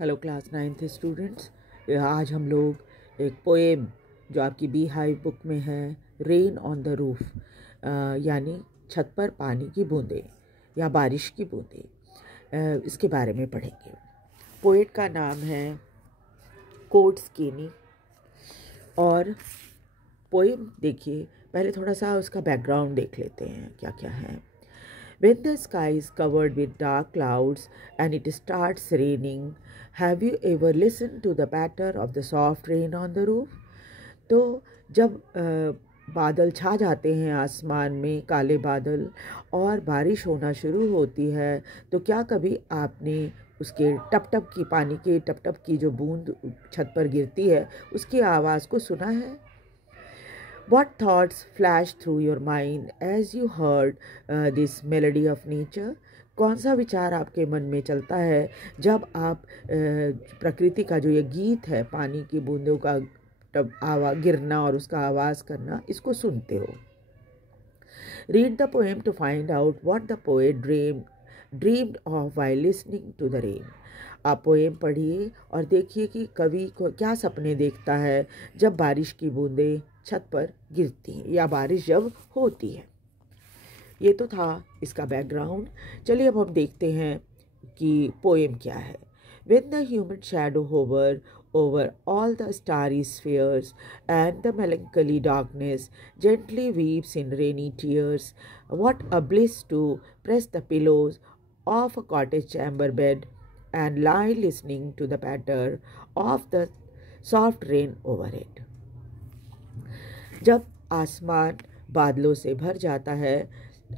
Hello class 9th students. आज हम लोग एक पोएम जो आपकी बी हाइव बुक में है, रेन ऑन द रूफ, यानी छत पर पानी की बूंदें या बारिश की बूंदें, इसके बारे में पढ़ेंगे। पोएट का नाम है कोट्स केनी। और पोएम देखिए, पहले थोड़ा सा उसका बैकग्राउंड देख लेते हैं क्या क्या है। When the sky is covered with dark clouds and it starts raining, have you ever listened to the patter of the soft rain on the roof? तो जब बादल छा जाते हैं आसमान में, काले बादल, और बारिश होना शुरू होती है, तो क्या कभी आपने उसके टप टप की, पानी के टप टप की जो बूंद छत पर गिरती है, उसकी आवाज़ को सुना है? What thoughts flashed through your mind as you heard this melody of nature? कौन सा विचार आपके मन में चलता है जब आप प्रकृति का जो ये गीत है, पानी की बूंदों का गिरना और उसका आवाज़ करना, इसको सुनते हो? Read the poem to find out what the poet dreamed of while listening to the rain. आप पोएम पढ़िए और देखिए कि कवि को क्या सपने देखता है जब बारिश की बूंदें छत पर गिरती हैं या बारिश जब होती है। ये तो था इसका बैकग्राउंड। चलिए अब हम देखते हैं कि पोएम क्या है। When the humid shadow hover over all the starry spheres and the melancholy darkness gently weeps in rainy tears, what a bliss to press the pillows of a cottage chamber bed and lie listening to the patter of the soft rain overhead. जब आसमान बादलों से भर जाता है,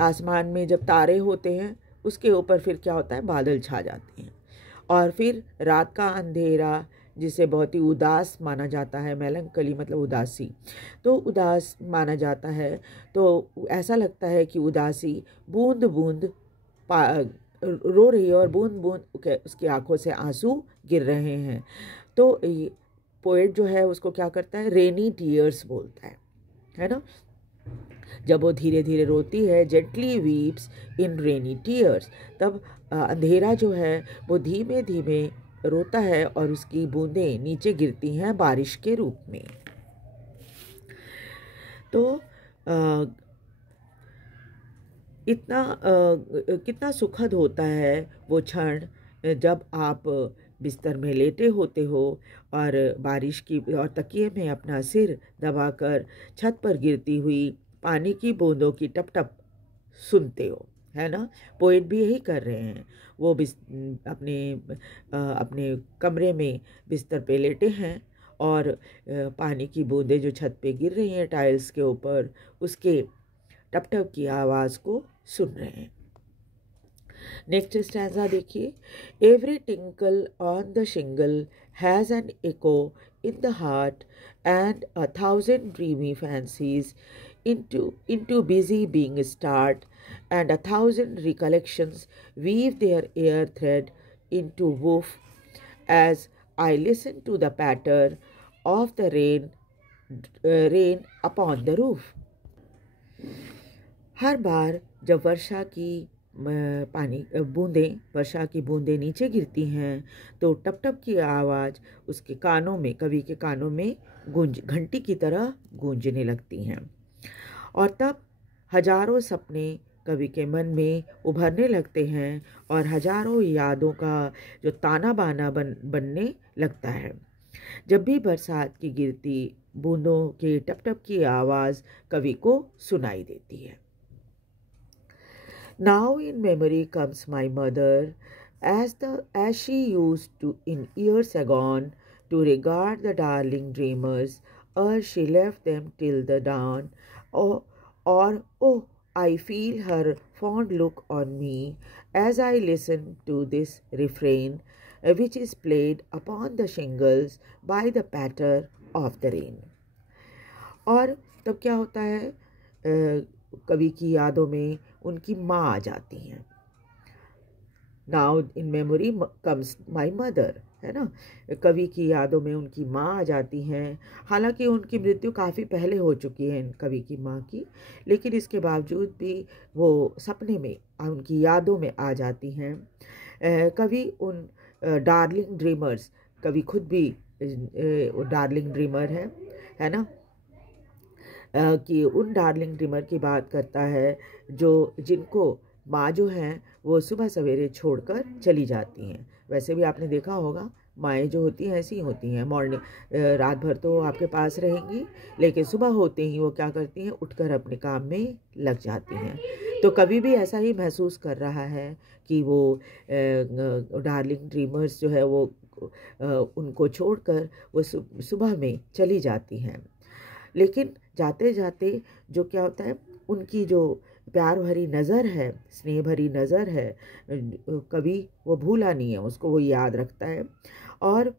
आसमान में जब तारे होते हैं, उसके ऊपर फिर क्या होता है, बादल छा जाते हैं, और फिर रात का अंधेरा, जिसे बहुत ही उदास माना जाता है, मेलंकली मतलब उदासी, तो उदास माना जाता है, तो ऐसा लगता है कि उदासी बूंद बूंद रो रही है और बूंद बूंद उसकी आंखों से आंसू गिर रहे हैं। तो पोएट जो है उसको क्या करता है, रेनी टीयर्स बोलता है ना। जब वो धीरे धीरे रोती है, जेंटली वीप्स इन रेनी टीयर्स, तब अंधेरा जो है वो धीमे धीमे रोता है और उसकी बूंदें नीचे गिरती हैं बारिश के रूप में। तो कितना सुखद होता है वो क्षण जब आप बिस्तर में लेटे होते हो और बारिश की और तकिए में अपना सिर दबाकर छत पर गिरती हुई पानी की बूंदों की टप टप सुनते हो, है ना। पोएट भी यही कर रहे हैं। वो अपने कमरे में बिस्तर पे लेटे हैं और पानी की बूंदें जो छत पे गिर रही हैं टाइल्स के ऊपर, उसके टप टप की आवाज़ को सुन रहे हैं। नेक्स्ट स्टैंजा देखिए। Every twinkle on the shingle has an echo in the heart and 1,000 dreamy fancies into busy being start, and 1,000 recollections weave their air thread into woof as I listen to the patter of the rain upon the roof. हर बार जब वर्षा की वर्षा की बूंदें नीचे गिरती हैं, तो टप टप की आवाज़ उसके कानों में, कवि के कानों में घंटी की तरह गूंजने लगती हैं, और तब हजारों सपने कवि के मन में उभरने लगते हैं और हजारों यादों का जो ताना बाना बनने लगता है। जब भी बरसात की गिरती बूंदों के टप टप की आवाज़ कवि को सुनाई देती है। Now in memory comes my mother, as she used to in years agone to regard the darling dreamers, or she left them till the dawn, or oh, I feel her fond look on me as I listen to this refrain, which is played upon the shingles by the patter of the rain. और तब क्या होता है, कवि की यादों में उनकी माँ आ जाती हैं। Now in memory comes my mother, है ना। कवि की यादों में उनकी माँ आ जाती हैं। हालांकि उनकी मृत्यु काफ़ी पहले हो चुकी है कवि की माँ की, लेकिन इसके बावजूद भी वो सपने में उनकी यादों में आ जाती हैं। कवि उन डार्लिंग ड्रीमर्स, कवि खुद भी डार्लिंग ड्रीमर है ना, कि उन डार्लिंग ड्रीमर की बात करता है जो जिनको माँ जो हैं वो सुबह सवेरे छोड़कर चली जाती हैं। वैसे भी आपने देखा होगा माएँ जो होती हैं ऐसी ही होती हैं, रात भर तो आपके पास रहेंगी, लेकिन सुबह होते ही वो क्या करती हैं, उठकर अपने काम में लग जाती हैं। तो कभी भी ऐसा ही महसूस कर रहा है कि वो डार्लिंग ड्रीमर्स जो है वो उनको छोड़कर वो सुबह में चली जाती हैं। लेकिन जाते जाते जो क्या होता है, उनकी जो प्यार भरी नज़र है, स्नेह भरी नज़र है, कभी वो भूला नहीं है, उसको वो याद रखता है। और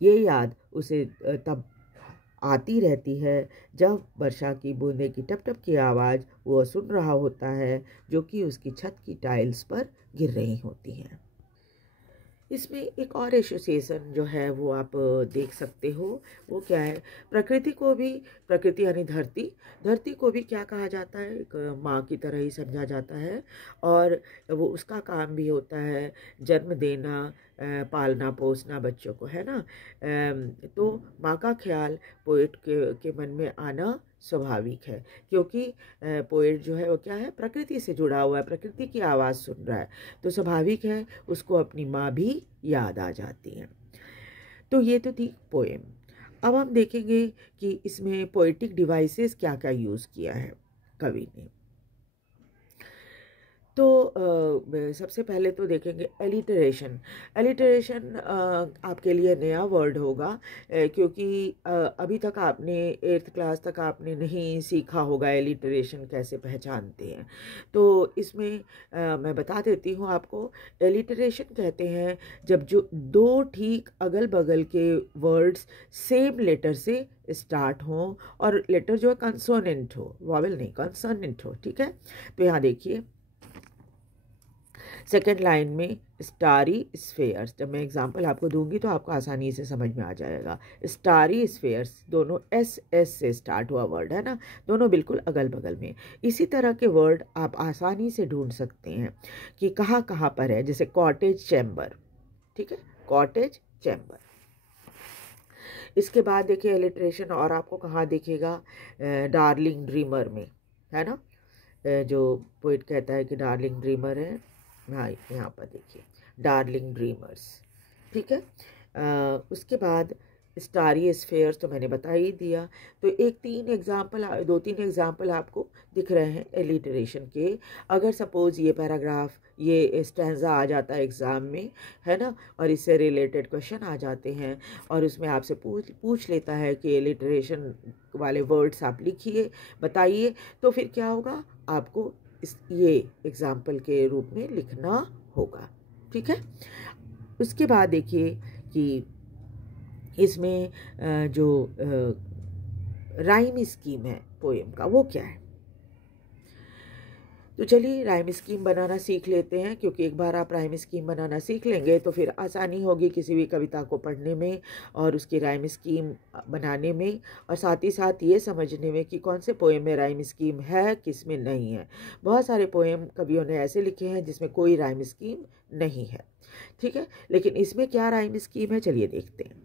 ये याद उसे तब आती रहती है जब वर्षा की बूंदे की टप टप की आवाज़ वो सुन रहा होता है, जो कि उसकी छत की टाइल्स पर गिर रही होती हैं। इसमें एक और एसोसिएशन जो है वो आप देख सकते हो, वो क्या है, प्रकृति को भी, प्रकृति यानी धरती, धरती को भी क्या कहा जाता है, एक माँ की तरह ही समझा जाता है। और वो उसका काम भी होता है जन्म देना, पालना पोसना बच्चों को, है ना। तो माँ का ख्याल पोएट के मन में आना स्वाभाविक है, क्योंकि पोएट जो है वो क्या है, प्रकृति से जुड़ा हुआ है, प्रकृति की आवाज़ सुन रहा है, तो स्वाभाविक है उसको अपनी माँ भी याद आ जाती है। तो ये तो थी पोएम। अब हम देखेंगे कि इसमें पोएटिक डिवाइसेस क्या क्या यूज़ किया है कवि ने। तो सबसे पहले तो देखेंगे एलिटरेशन। एलिटरेशन आपके लिए नया वर्ड होगा, क्योंकि अभी तक आपने 8th क्लास तक आपने नहीं सीखा होगा एलिटरेशन कैसे पहचानते हैं। तो इसमें मैं बता देती हूँ आपको। एलिटरेशन कहते हैं जब जो दो ठीक अगल बगल के वर्ड्स सेम लेटर से स्टार्ट हो, और लेटर जो है कंसोनेंट हो, वॉवेल नहीं, कंसोनेंट हो, ठीक है। तो यहाँ देखिए सेकेंड लाइन में स्टारी स्फेयर्स, जब मैं एग्जांपल आपको दूंगी तो आपको आसानी से समझ में आ जाएगा। स्टारी स्फेयर्स, दोनों एस से स्टार्ट हुआ वर्ड है ना, दोनों बिल्कुल अगल बगल में। इसी तरह के वर्ड आप आसानी से ढूंढ सकते हैं कि कहाँ कहाँ पर है, जैसे कॉटेज चैम्बर, ठीक है, कॉटेज चैम्बर। इसके बाद देखिए एलिट्रेशन और आपको कहाँ दिखेगा, डार्लिंग ड्रीमर में, है ना। जो पोइट कहता है कि डार्लिंग ड्रीमर है, हाँ यहाँ पर देखिए डार्लिंग ड्रीमर्स, ठीक है। उसके बाद स्टारी स्फेयर्स तो मैंने बता ही दिया। तो दो तीन एग्जाम्पल आपको दिख रहे हैं एलिटरेशन के। अगर सपोज ये पैराग्राफ, ये स्टैंजा आ जाता है एग्ज़ाम में, है ना, और इससे रिलेटेड क्वेश्चन आ जाते हैं, और उसमें आपसे पूछ लेता है कि एलिटरेशन वाले वर्ड्स आप लिखिए, बताइए, तो फिर क्या होगा, आपको ये एग्जाम्पल के रूप में लिखना होगा, ठीक है। उसके बाद देखिए कि इसमें जो राइम स्कीम है पोएम का, वो क्या है। तो चलिए राइम स्कीम बनाना सीख लेते हैं, क्योंकि एक बार आप राइम स्कीम बनाना सीख लेंगे तो फिर आसानी होगी किसी भी कविता को पढ़ने में और उसकी राइम स्कीम बनाने में, और साथ ही साथ ये समझने में कि कौन से पोएम में राइम स्कीम है, किस में नहीं है। बहुत सारे पोएम कवियों ने ऐसे लिखे हैं जिसमें कोई राइम स्कीम नहीं है, ठीक है, लेकिन इसमें क्या राइम स्कीम है, चलिए देखते हैं।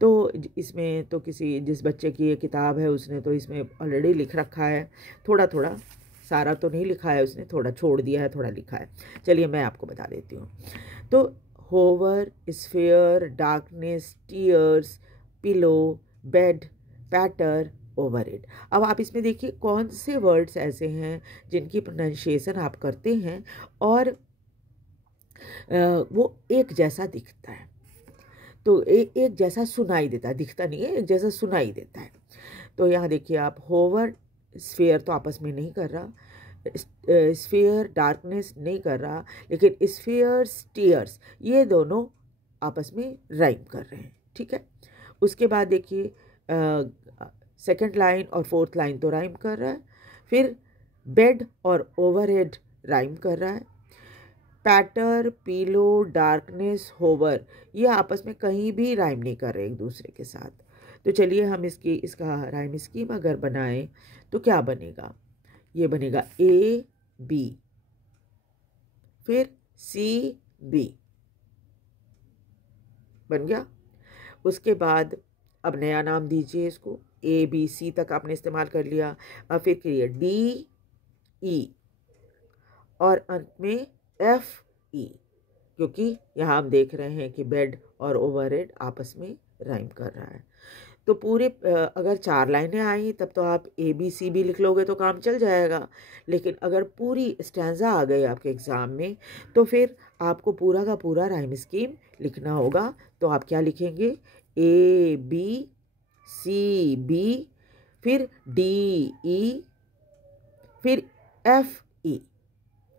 तो इसमें तो जिस बच्चे की ये किताब है उसने तो इसमें ऑलरेडी लिख रखा है, थोड़ा थोड़ा, सारा तो नहीं लिखा है उसने, थोड़ा छोड़ दिया है, थोड़ा लिखा है। चलिए मैं आपको बता देती हूँ। तो hover, sphere, darkness, tears, pillow, bed, patter, over it. अब आप इसमें देखिए कौन से वर्ड्स ऐसे हैं जिनकी प्रोनाउंसिएशन आप करते हैं और वो एक जैसा दिखता है, तो एक जैसा सुनाई देता है, दिखता नहीं है, एक जैसा सुनाई देता है। तो यहाँ देखिए आप, होवर स्फेयर तो आपस में नहीं कर रहा, स्फेयर डार्कनेस नहीं कर रहा, लेकिन स्फेयर्स टीयर्स ये दोनों आपस में राइम कर रहे हैं, ठीक है। उसके बाद देखिए सेकंड लाइन और फोर्थ लाइन तो राइम कर रहा है, फिर बेड और ओवरहेड राइम कर रहा है, पैटर, पीलो, डार्कनेस, होवर ये आपस में कहीं भी राइम नहीं कर रहे एक दूसरे के साथ। तो चलिए हम इसका राइम स्कीम अगर बनाएं तो क्या बनेगा, ये बनेगा A B, फिर C B, बन गया। उसके बाद अब नया नाम दीजिए इसको, ABC तक आपने इस्तेमाल कर लिया। अब फिर करिए DE और अंत में FE, क्योंकि यहाँ हम देख रहे हैं कि बेड और ओवरहेड आपस में राइम कर रहा है। तो पूरे अगर 4 लाइनें आई तब तो आप ABC भी लिख लोगे तो काम चल जाएगा, लेकिन अगर पूरी स्टैंजा आ गई आपके एग्ज़ाम में तो फिर आपको पूरा का पूरा राइम स्कीम लिखना होगा। तो आप क्या लिखेंगे, ABCB, फिर DE, फिर FE।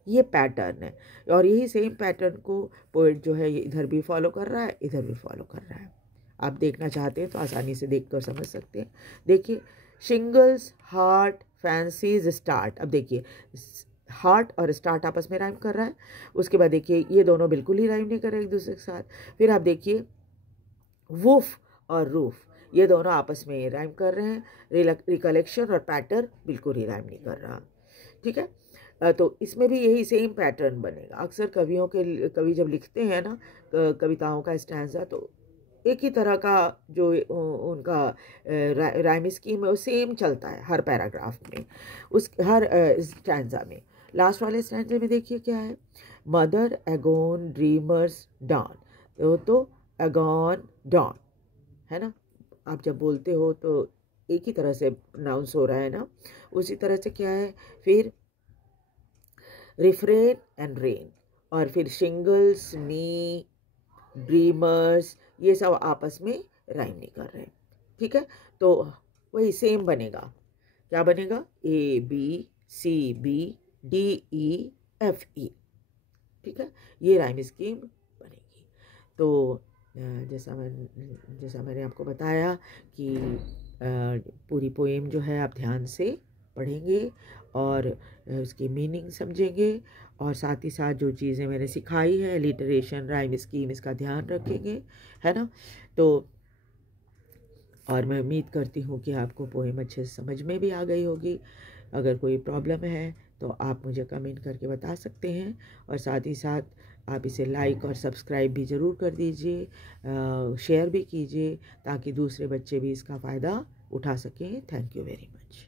ये पैटर्न है और यही सेम पैटर्न को पोएट जो है ये इधर भी फॉलो कर रहा है, इधर भी फॉलो कर रहा है। आप देखना चाहते हैं तो आसानी से देखकर समझ सकते हैं। देखिए, शिंगल्स, हार्ट, फैंसीज, स्टार्ट। अब देखिए, हार्ट और स्टार्ट आपस में राइम कर रहा है। उसके बाद देखिए ये दोनों बिल्कुल ही राइम नहीं कर रहे एक दूसरे के साथ। फिर आप देखिए वुफ और रूफ, ये दोनों आपस में राइम कर रहे हैं। रिकलेक्शन और पैटर्न बिल्कुल ही राइम नहीं कर रहा। ठीक है, तो इसमें भी यही सेम पैटर्न बनेगा। अक्सर कवि जब लिखते हैं ना कविताओं का स्टैंजा, तो एक ही तरह का जो उनका राइम स्कीम है वो सेम चलता है हर पैराग्राफ में, उस हर स्टैंजा में। लास्ट वाले स्टैंजा में देखिए क्या है, मदर एगोन ड्रीमर्स डॉन, तो एगोन डॉन है ना। आप जब बोलते हो तो एक ही तरह से प्रोनाउंस हो रहा है ना, उसी तरह से क्या है फिर रिफ्रेन एंड रेन, और फिर शिंगल्स, मी, ड्रीमर्स, ये सब आपस में राइम नहीं कर रहे। ठीक है, तो वही सेम बनेगा। क्या बनेगा, ABCBDEFE। ठीक है, ये राइम स्कीम बनेगी। तो जैसा मैंने आपको बताया कि पूरी पोएम जो है आप ध्यान से पढ़ेंगे और उसकी मीनिंग समझेंगे, और साथ ही साथ जो चीज़ें मैंने सिखाई है, लिटरेशन, राइम स्कीम, इसका ध्यान रखेंगे, है ना। तो और मैं उम्मीद करती हूँ कि आपको पोएम अच्छे से समझ में भी आ गई होगी। अगर कोई प्रॉब्लम है तो आप मुझे कमेंट करके बता सकते हैं, और साथ ही साथ आप इसे लाइक और सब्सक्राइब भी ज़रूर कर दीजिए, शेयर भी कीजिए ताकि दूसरे बच्चे भी इसका फ़ायदा उठा सकें। Thank you very much.